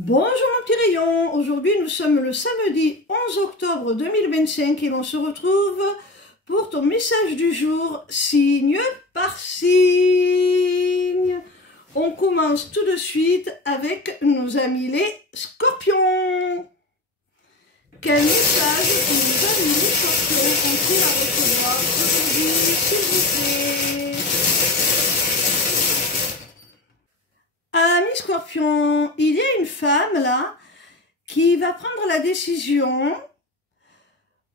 Bonjour mon petit rayon, aujourd'hui nous sommes le samedi 11 octobre 2025 et l'on se retrouve pour ton message du jour, signe par signe. On commence tout de suite avec nos amis les scorpions. Quel message nos amis les scorpions ont-ils à recevoir aujourd'hui, s'il vous plaît? Amis scorpions, il y a une femme là qui va prendre la décision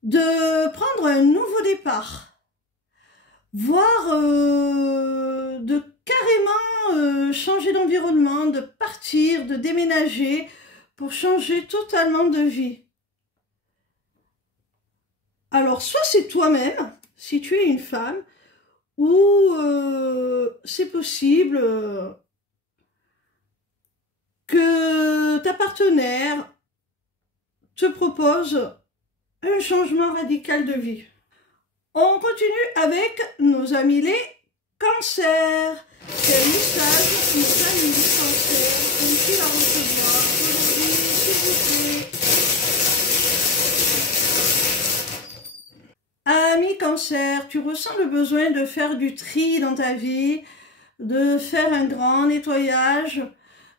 de prendre un nouveau départ, voire de carrément changer d'environnement, de partir, de déménager pour changer totalement de vie. Alors soit c'est toi-même, si tu es une femme, ou c'est possible que ta partenaire te propose un changement radical de vie. On continue avec nos amis les cancers. Quel message nos amis les cancers ont-ils à recevoir aujourd'hui, s'il vous plaît? Ami cancer, tu ressens le besoin de faire du tri dans ta vie, de faire un grand nettoyage,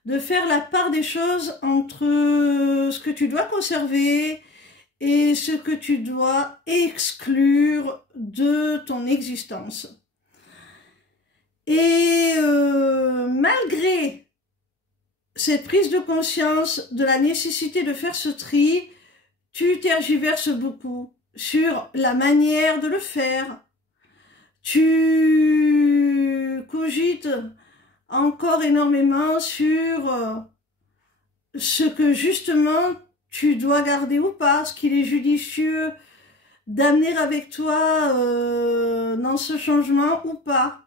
de faire la part des choses entre ce que tu dois conserver et ce que tu dois exclure de ton existence. Et malgré cette prise de conscience de la nécessité de faire ce tri, tu tergiverses beaucoup sur la manière de le faire. Tu cogites encore énormément sur ce que justement tu dois garder ou pas, ce qu'il est judicieux d'amener avec toi dans ce changement ou pas.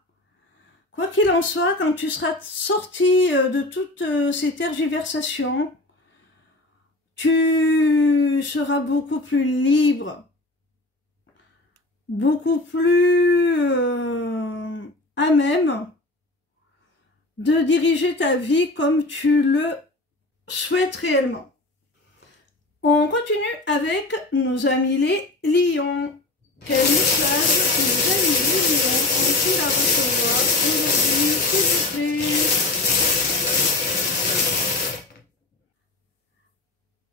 Quoi qu'il en soit, quand tu seras sorti de toutes ces tergiversations, tu seras beaucoup plus libre, beaucoup plus à même de diriger ta vie comme tu le souhaites réellement. On continue avec nos amis les lions. Quel message nos amis les lions ont-ils à recevoir aujourd'hui, s'il vous plaît?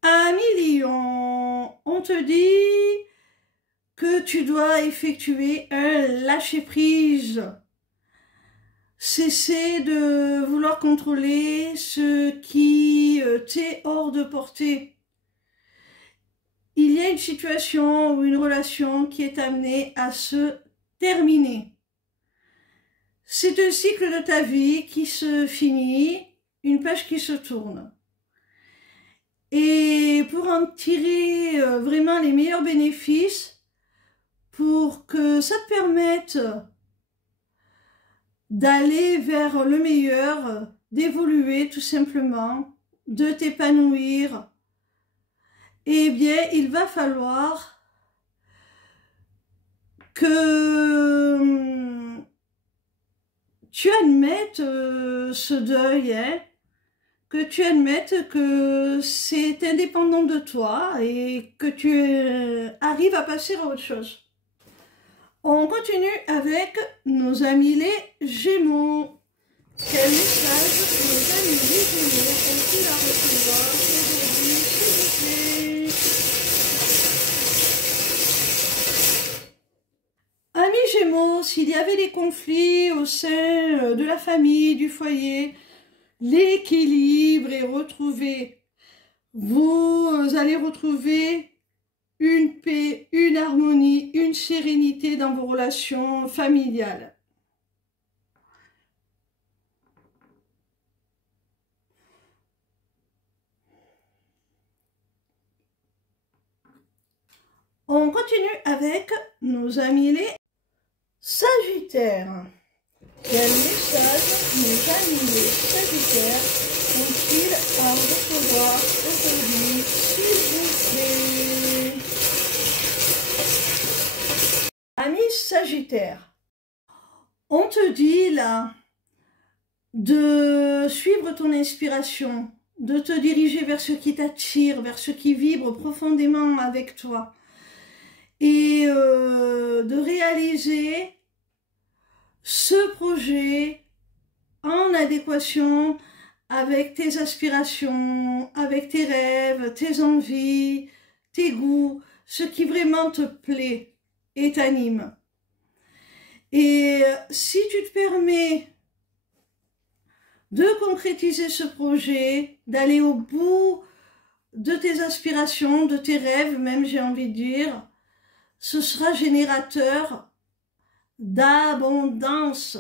Amis lions, on te dit que tu dois effectuer un lâcher-prise. Cesser de vouloir contrôler ce qui t'est hors de portée. Il y a une situation ou une relation qui est amenée à se terminer. C'est un cycle de ta vie qui se finit, une page qui se tourne. Et pour en tirer vraiment les meilleurs bénéfices, pour que ça te permette d'aller vers le meilleur, d'évoluer tout simplement, de t'épanouir, eh bien, il va falloir que tu admettes ce deuil, hein, que tu admettes que c'est indépendant de toi et que tu arrives à passer à autre chose. On continue avec nos amis les Gémeaux. Quel message nos amis les Gémeaux ont-ils à recevoir aujourd'hui, s'il vous plaît? Amis Gémeaux, s'il y avait des conflits au sein de la famille, du foyer, l'équilibre est retrouvé. Vous allez retrouver une paix, une harmonie, une sérénité dans vos relations familiales. On continue avec nos amis les Sagittaires. Quel message nos amis les Sagittaires ont-ils à recevoir aujourd'hui, s'il vous plaît? Amis Sagittaires, on te dit là de suivre ton inspiration, de te diriger vers ce qui t'attire, vers ce qui vibre profondément avec toi. Et de réaliser ce projet en adéquation avec tes aspirations, avec tes rêves, tes envies, tes goûts, ce qui vraiment te plaît et t'anime. Et si tu te permets de concrétiser ce projet, d'aller au bout de tes aspirations, de tes rêves, même j'ai envie de dire, ce sera générateur d'abondance.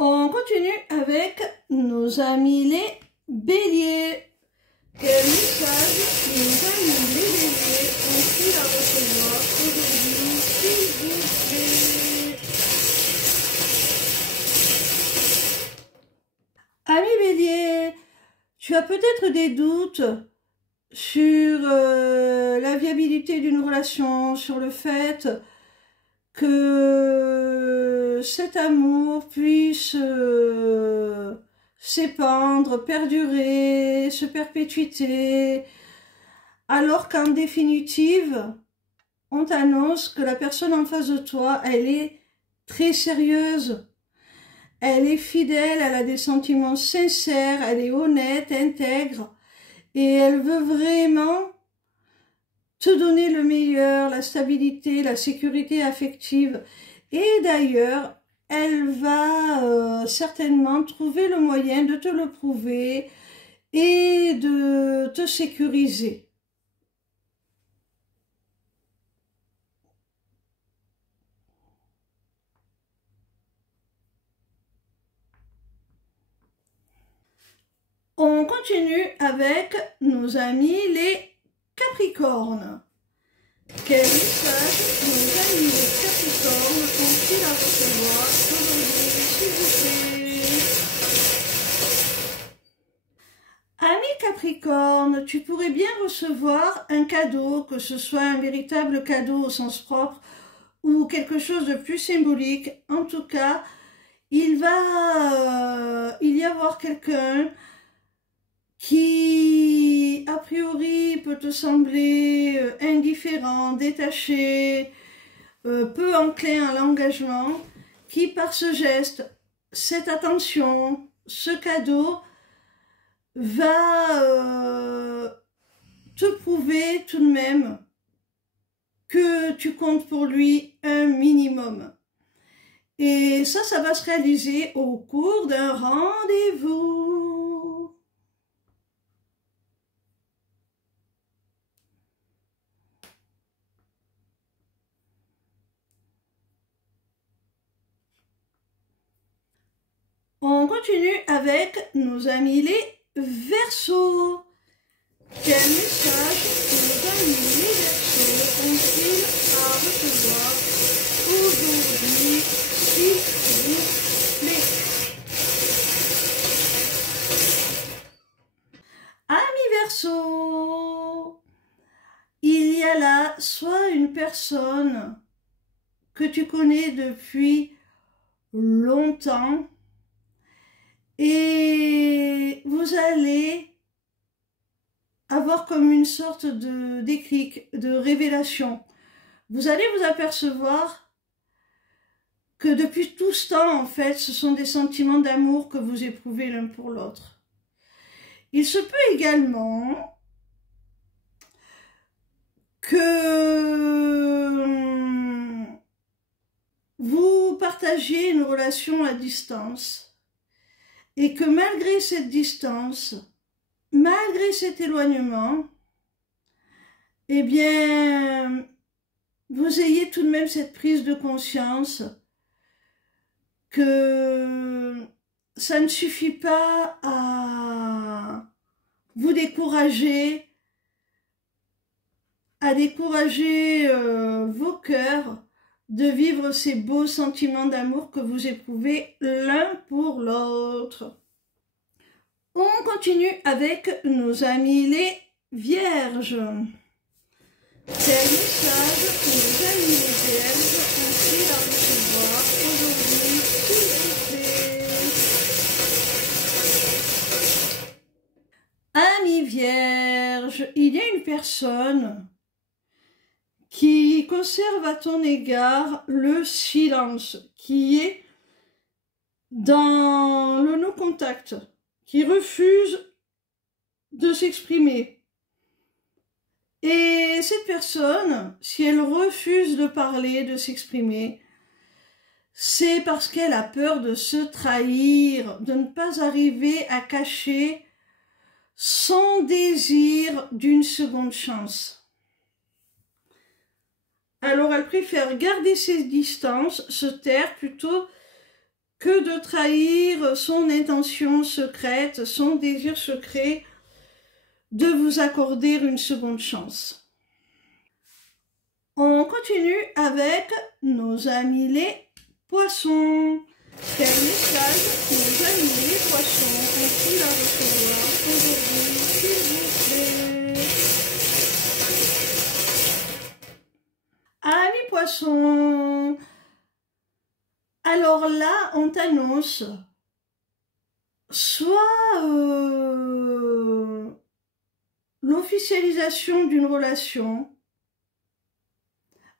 On continue avec nos amis les béliers. Quel message nos amis les béliers ont-ils à recevoir aujourd'hui, s'il vous plaît? Ami bélier, tu as peut-être des doutes sur la viabilité d'une relation, sur le fait que cet amour puisse s'épandre, perdurer, se perpétuer, alors qu'en définitive, on t'annonce que la personne en face de toi, elle est très sérieuse, elle est fidèle, elle a des sentiments sincères, elle est honnête, intègre, et elle veut vraiment te donner le meilleur, la stabilité, la sécurité affective. Et d'ailleurs, elle va certainement trouver le moyen de te le prouver et de te sécuriser. On continue avec nos amis les Capricornes. Quel message nos amis les Capricornes ont-ils à recevoir aujourd'hui, s'il vous plaît? Ami Capricorne, tu pourrais bien recevoir un cadeau, que ce soit un véritable cadeau au sens propre ou quelque chose de plus symbolique. En tout cas, il va y avoir quelqu'un qui, a priori, peut te sembler indifférent, détaché, peu enclin à l'engagement, qui, par ce geste, cette attention, ce cadeau, va te prouver tout de même que tu comptes pour lui un minimum. Et ça va se réaliser au cours d'un rendez-vous. On continue avec nos amis les Verseaux. Quel message nos amis les Verseaux ont-ils à recevoir aujourd'hui, s'il vous plaît? Amis Verseaux, il y a là soit une personne que tu connais depuis longtemps, et vous allez avoir comme une sorte de déclic, de révélation. Vous allez vous apercevoir que depuis tout ce temps, en fait, ce sont des sentiments d'amour que vous éprouvez l'un pour l'autre. Il se peut également que vous partagiez une relation à distance, et que malgré cette distance, malgré cet éloignement, eh bien, vous ayez tout de même cette prise de conscience que ça ne suffit pas à vous décourager, à décourager vos cœurs de vivre ces beaux sentiments d'amour que vous éprouvez l'un pour l'autre. On continue avec nos amis les Vierges. Quel message que nos amis vierges ont pris à recevoir aujourd'hui, s'il vous plaît. Amis vierges, il y a une personne qui conserve à ton égard le silence, qui est dans le non-contact, qui refuse de s'exprimer. Et cette personne, si elle refuse de parler, de s'exprimer, c'est parce qu'elle a peur de se trahir, de ne pas arriver à cacher son désir d'une seconde chance. Alors elle préfère garder ses distances, se taire plutôt que de trahir son intention secrète, son désir secret de vous accorder une seconde chance. On continue avec nos amis les poissons. Quel message nos amis les poissons ont-ils à recevoir aujourd'hui, s'il vous plaît? Amis poissons, alors là on t'annonce soit l'officialisation d'une relation,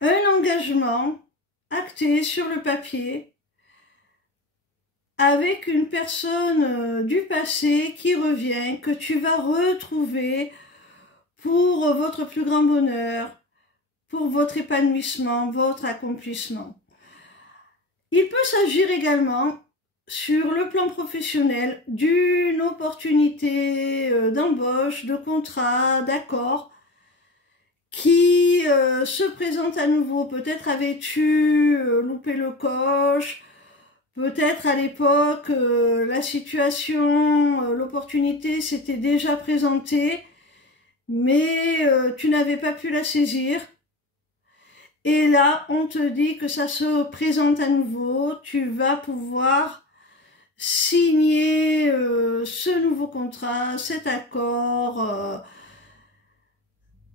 un engagement acté sur le papier avec une personne du passé qui revient, que tu vas retrouver pour votre plus grand bonheur, pour votre épanouissement, votre accomplissement. Il peut s'agir également, sur le plan professionnel, d'une opportunité d'embauche, de contrat, d'accord, qui se présente à nouveau. Peut-être avais-tu loupé le coche, peut-être à l'époque la situation, l'opportunité s'était déjà présentée, mais tu n'avais pas pu la saisir. Et là, on te dit que ça se présente à nouveau, tu vas pouvoir signer ce nouveau contrat, cet accord,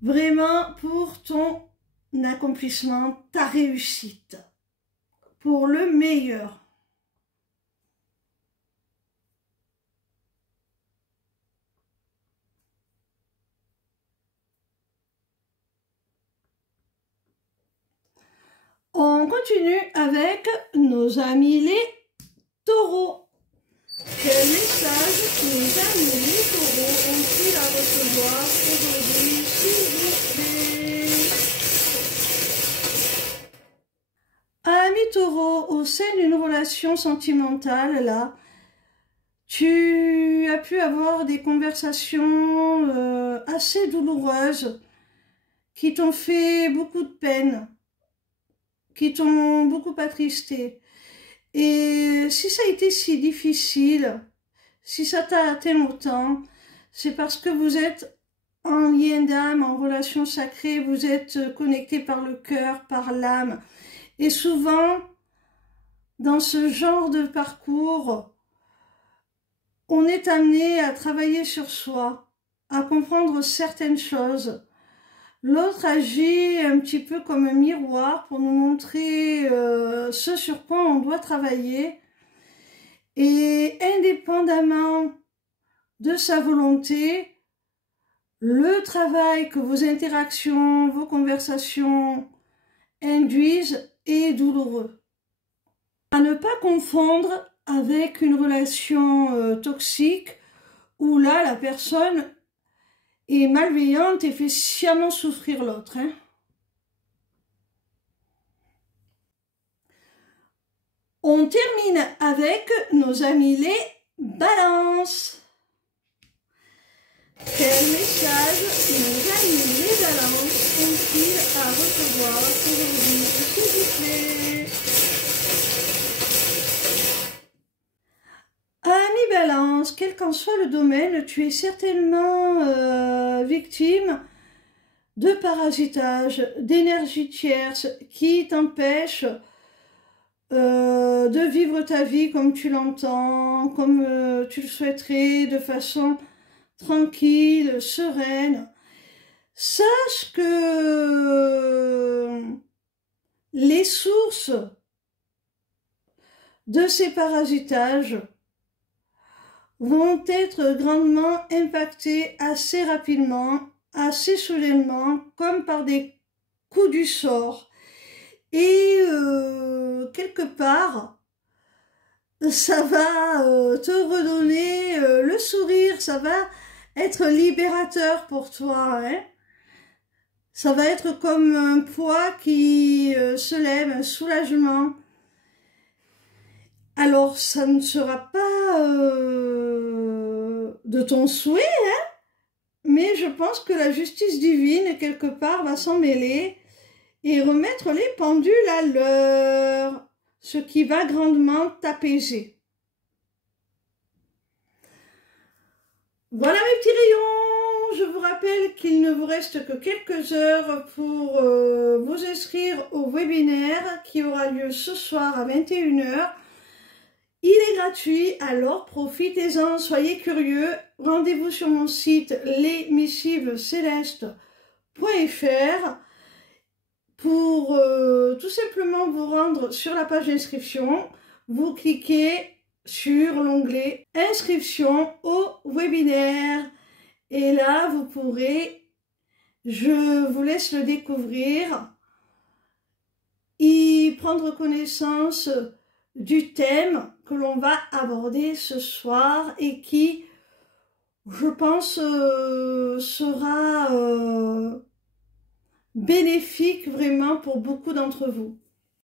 vraiment pour ton accomplissement, ta réussite, pour le meilleur. On continue avec nos amis les taureaux. Quel message nos amis les taureaux ont-ils à recevoir aujourd'hui, s'il vous plaît? Amis taureaux, au sein d'une relation sentimentale, là, tu as pu avoir des conversations assez douloureuses qui t'ont fait beaucoup de peine, qui t'ont beaucoup attristé. Et si ça a été si difficile, si ça t'a atteint autant, c'est parce que vous êtes en lien d'âme, en relation sacrée, vous êtes connecté par le cœur, par l'âme. Et souvent, dans ce genre de parcours, on est amené à travailler sur soi, à comprendre certaines choses. L'autre agit un petit peu comme un miroir pour nous montrer ce sur quoi on doit travailler. Et indépendamment de sa volonté, le travail que vos interactions, vos conversations induisent est douloureux. À ne pas confondre avec une relation toxique où là, la personne est malveillante et fait sciemment souffrir l'autre. On termine avec nos amis les balances. Quel message nos amis les balances ont-ils à recevoir aujourd'hui, s'il vous plaît? Ami balance, quel qu'en soit le domaine, tu es certainement victime de parasitage, d'énergie tierce qui t'empêche de vivre ta vie comme tu l'entends, comme tu le souhaiterais, de façon tranquille, sereine. Sache que les sources de ces parasitages vont être grandement impactées assez rapidement, assez soudainement, comme par des coups du sort. Et quelque part, ça va te redonner le sourire, ça va être libérateur pour toi, hein. Ça va être comme un poids qui se lève, un soulagement. Alors, ça ne sera pas de ton souhait, hein, mais je pense que la justice divine, quelque part, va s'en mêler et remettre les pendules à l'heure, ce qui va grandement t'apaiser. Voilà mes petits rayons, je vous rappelle qu'il ne vous reste que quelques heures pour vous inscrire au webinaire qui aura lieu ce soir à 21 h. Il est gratuit, alors profitez-en, soyez curieux. Rendez-vous sur mon site lesmissivescelestes.fr pour tout simplement vous rendre sur la page d'inscription. Vous cliquez sur l'onglet inscription au webinaire et là vous pourrez, je vous laisse le découvrir, y prendre connaissance du thème que l'on va aborder ce soir et qui, je pense, sera bénéfique vraiment pour beaucoup d'entre vous.